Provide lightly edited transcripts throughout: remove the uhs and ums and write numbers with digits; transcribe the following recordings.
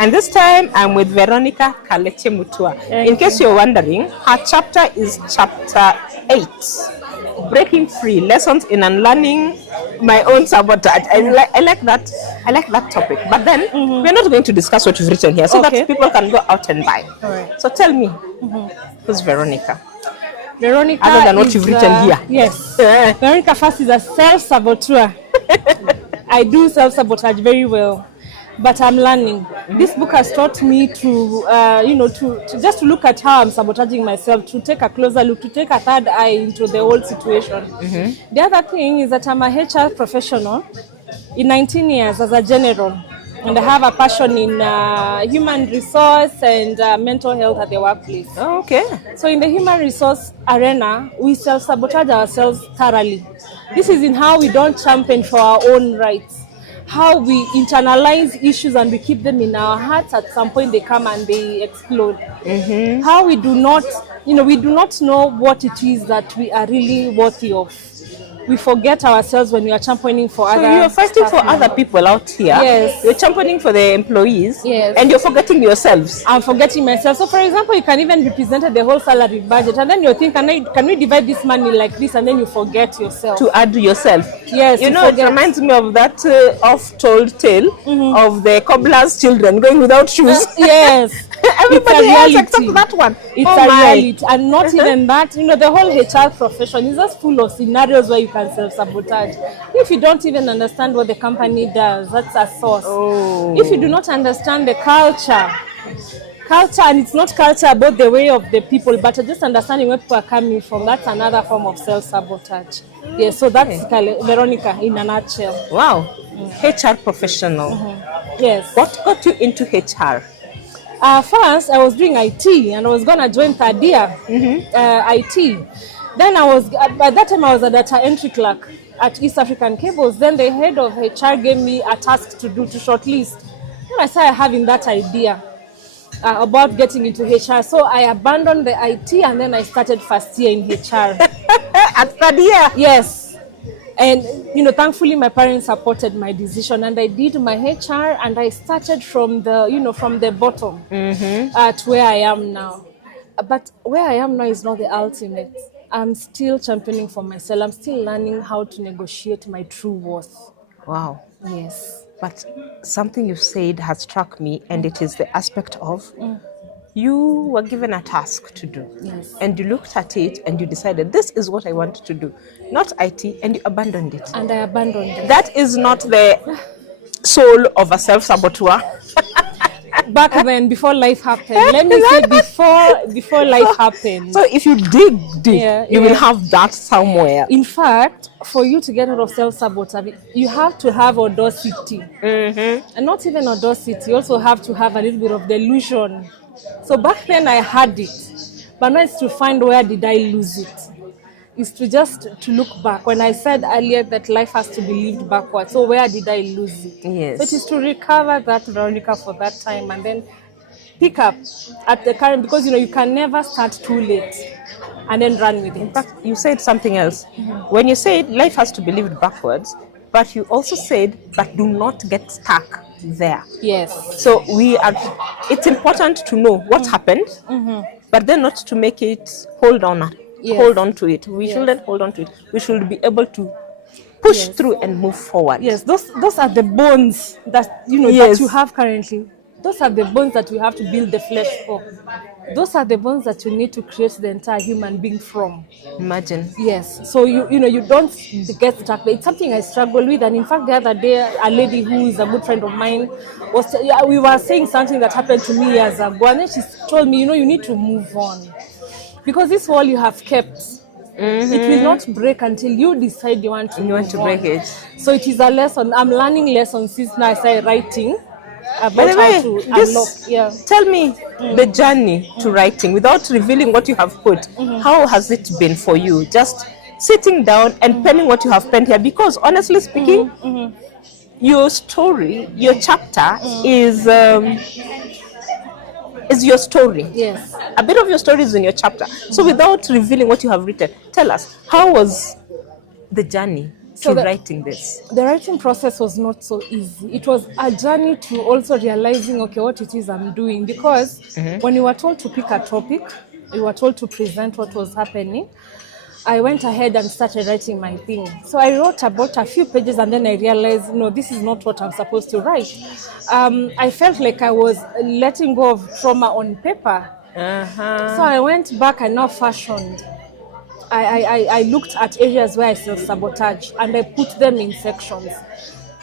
And this time I'm with Veronica Kalekye Mutua. In case you're wondering, her chapter is chapter 8. Breaking free, lessons in unlearning my own sabotage. I like that topic. But then we're not going to discuss what you've written here, so that people can go out and buy. All right. So tell me, who's Veronica? Veronica, other than what you've written here. Yes. Veronica first is a self-saboteur. I do self-sabotage very well, but I'm learning. This book has taught me to, to just to look at how I'm sabotaging myself, to take a closer look, to take a third eye into the whole situation. The other thing is that I'm a HR professional in 19 years as a general, and I have a passion in human resource and mental health at the workplace. Oh, okay. So in the human resource arena, we self-sabotage ourselves thoroughly. This is in how we don't champion for our own rights, how we internalize issues and we keep them in our hearts. At some point they come and they explode. How we do not, we do not know what it is that we are really worthy of. We forget ourselves when we are championing for others. So you're fighting for other people out here. Yes. You're championing for the employees. Yes. And you're forgetting yourselves. I'm forgetting myself. So for example, you can even be presented the whole salary budget and then you think, can we divide this money like this, and then you forget yourself. To add to yourself. Yes. It reminds me of that oft-told tale of the cobbler's children going without shoes. Yes. Everybody else except that one. It's a reality. And not even that, the whole HR profession is just full of scenarios where you can self-sabotage. If you don't even understand what the company does, that's a source. If you do not understand the culture, and it's not culture about the way of the people, but just understanding where people are coming from, that's another form of self-sabotage. Yes, so that's Veronica in a nutshell. Wow. HR professional. Yes. What got you into HR? First, I was doing IT and I was going to join third year IT. Then by that time I was a data entry clerk at East African Cables. Then the head of HR gave me a task to shortlist. Then I started having that idea about getting into HR. So I abandoned the IT and then I started first year in HR. At third year? Yes. And, thankfully my parents supported my decision and I did my HR and I started from the bottom to where I am now. But where I am now is not the ultimate. I'm still championing for myself. I'm still learning how to negotiate my true worth. Wow. Yes. But something you've said has struck me, and it is the aspect of you were given a task to do. Yes. And you looked at it and you decided, this is what I want to do. Not IT, and you abandoned it. And I abandoned it. That is not the soul of a self-saboteur. Back then, before life happened. Let me say before life happened. So if you dig deep, you will have that somewhere. In fact, for you to get out of self-sabotage, you have to have audacity. And not even audacity, you also have to have a little bit of delusion. So back then I had it, but now it's to find where did I lose it. It's to look back. When I said earlier that life has to be lived backwards, so where did I lose it? Yes. So it is to recover that, Veronica, for that time and then pick up at the current, because you can never start too late and then run with it. In fact, you said something else. When you said life has to be lived backwards, but you also said, but do not get stuck there. Yes. So it's important to know what happened, but then not to make it hold on to it. We shouldn't hold on to it. We should be able to push through and move forward. Yes, those are the bones that that you have currently. Those are the bones that we have to build the flesh for. Those are the bones that you need to create the entire human being from. Imagine. Yes. So you don't get stuck. It's something I struggle with, and in fact the other day a lady who is a good friend of mine we were saying something that happened to me years ago, and then she told me, you need to move on, because this wall you have kept, it will not break until you decide you want to break it. So it is a lesson. I'm learning lessons since now I started writing. By the way, tell me the journey to writing without revealing what you have put. How has it been for you? Just sitting down and penning what you have penned here, because honestly speaking, your story, your chapter is your story. Yes. A bit of your story is in your chapter. So without revealing what you have written, tell us, how was the journey to writing this? The writing process was not so easy. It was a journey to also realizing, okay, what it is I'm doing. Because when you were told to pick a topic, you were told to present what was happening, I went ahead and started writing my thing. So I wrote about a few pages and then I realized, no, this is not what I'm supposed to write. I felt like I was letting go of trauma on paper. So I went back and now fashioned. I looked at areas where I self-sabotage and I put them in sections.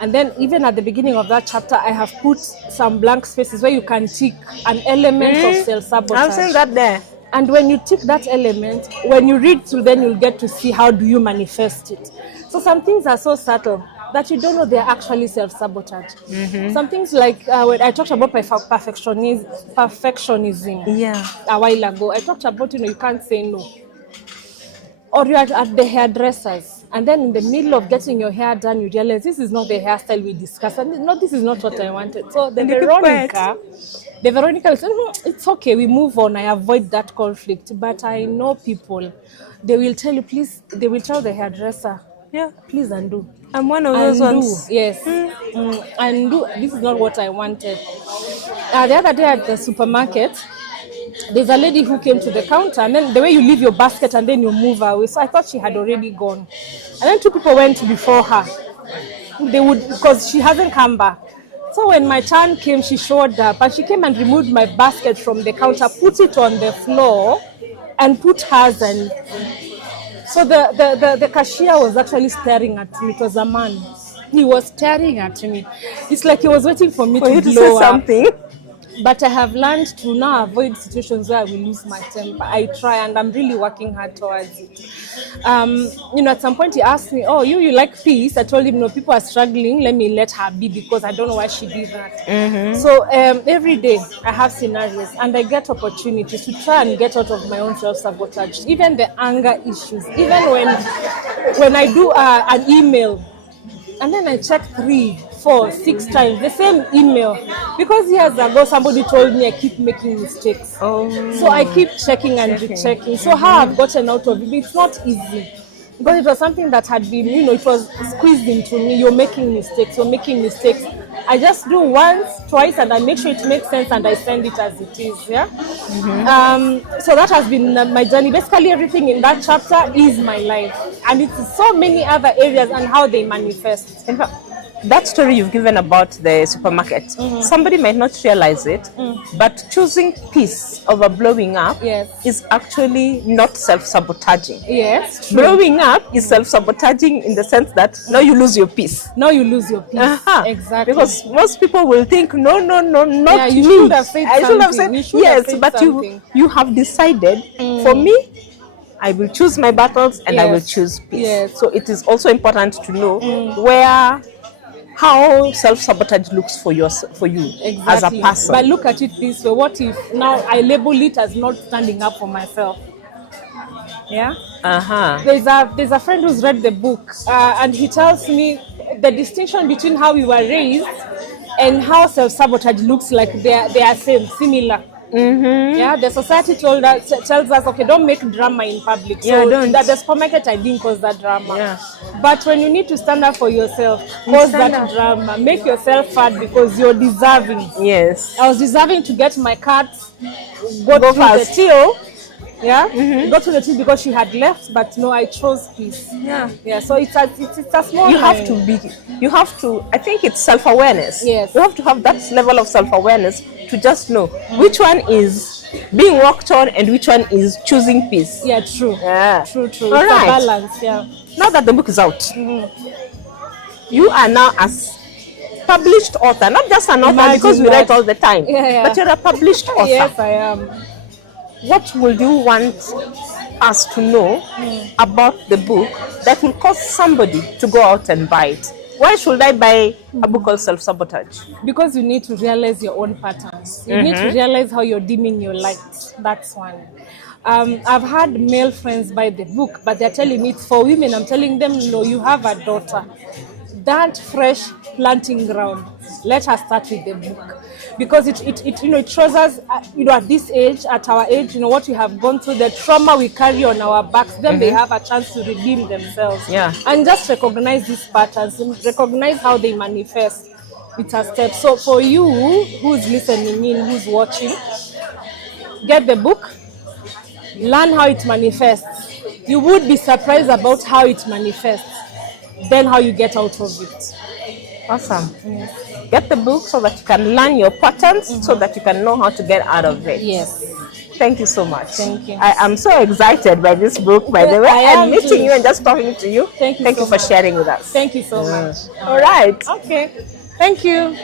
And then even at the beginning of that chapter, I have put some blank spaces where you can tick an element of self-sabotage. I've seen that there. And when you tick that element, when you read through, then you'll get to see how do you manifest it. So some things are so subtle that you don't know they're actually self-sabotage. Some things like when I talked about perfectionism a while ago, I talked about, you can't say no. Or you're at the hairdressers, and then in the middle of getting your hair done, you realize this is not the hairstyle we discussed, and no, this is not what I wanted. So the Veronica will say, it's okay, we move on, I avoid that conflict. But I know people, they will tell you, please, they will tell the hairdresser, please undo. I'm one of those ones. Yes, undo, this is not what I wanted. The other day at the supermarket, there's a lady who came to the counter, and then the way you leave your basket and then you move away. So I thought she had already gone. And then two people went before her. Because she hasn't come back. So when my turn came, she showed up, and she came and removed my basket from the counter, put it on the floor, and put hers. And so the cashier was actually staring at me. It was a man. He was staring at me. It's like he was waiting for me to blow up. Something. But I have learned to now avoid situations where I will lose my temper. I try, and I'm really working hard towards it. At some point he asked me, oh, you like peace? I told him, no, people are struggling. Let me let her be, because I don't know why she did that. So every day I have scenarios, and I get opportunities to try and get out of my own self-sabotage. Even the anger issues. Even when I do an email, and then I check 3, 4, 6 times the same email, because years ago somebody told me I keep making mistakes. So I keep checking and rechecking. So how I've gotten out of it, it's not easy, because it was something that had been, it was squeezed into me. You're making mistakes. I just do once, twice, and I make sure it makes sense, and I send it as it is. So that has been my journey. Basically, everything in that chapter is my life, and it's so many other areas and how they manifest. In fact, that story you've given about the supermarket, somebody might not realize it, but choosing peace over blowing up is actually not self-sabotaging. Yes, true. Blowing up is self-sabotaging in the sense that now you lose your peace. Exactly. Because most people will think, no, not you me. Should have said I should have said, yes, but you have decided, for me, I will choose my battles, and I will choose peace. So it is also important to know how self-sabotage looks for you as a person. But look at it this way: what if now I label it as not standing up for myself? There's a friend who's read the book, and he tells me the distinction between how we were raised and how self-sabotage looks like. They are similar. The society tells us, okay, don't make drama in public. So at the supermarket, I didn't cause that drama. But when you need to stand up for yourself, cause that drama. Make yourself fat because you're deserving. Yes. I was deserving to get my cat go through the till. Go to the till because she had left, but no, I chose peace. So it's a small. You have to. I think it's self-awareness. Yes. You have to have that level of self-awareness to just know which one is being worked on and which one is choosing peace. True. True. It's All right. a balance. Now that the book is out, you are now as published author, not just an author because we write all the time, but you're a published author. Yes, I am. What would you want us to know about the book that will cause somebody to go out and buy it? Why should I buy a book called Self-Sabotage? Because you need to realize your own patterns. You need to realize how you're dimming your light. That's one. I've had male friends buy the book, but they're telling me it's for women. I'm telling them, no, you have a daughter. That fresh planting ground. Let her start with the book. because it shows us, at this age, at our age, what we have gone through, the trauma we carry on our backs. Then they have a chance to redeem themselves. Yeah. And just recognize these patterns and recognize how they manifest. It's a step. So for you who's listening in, who's watching, get the book, learn how it manifests. You would be surprised about how it manifests, then how you get out of it. Awesome. Get the book so that you can learn your patterns, so that you can know how to get out of it. Yes. Thank you so much. Thank you. I am so excited by this book, by the way, and meeting you and just talking to you. Thank you so for much. sharing with us. Thank you so much. All right. Okay. Thank you.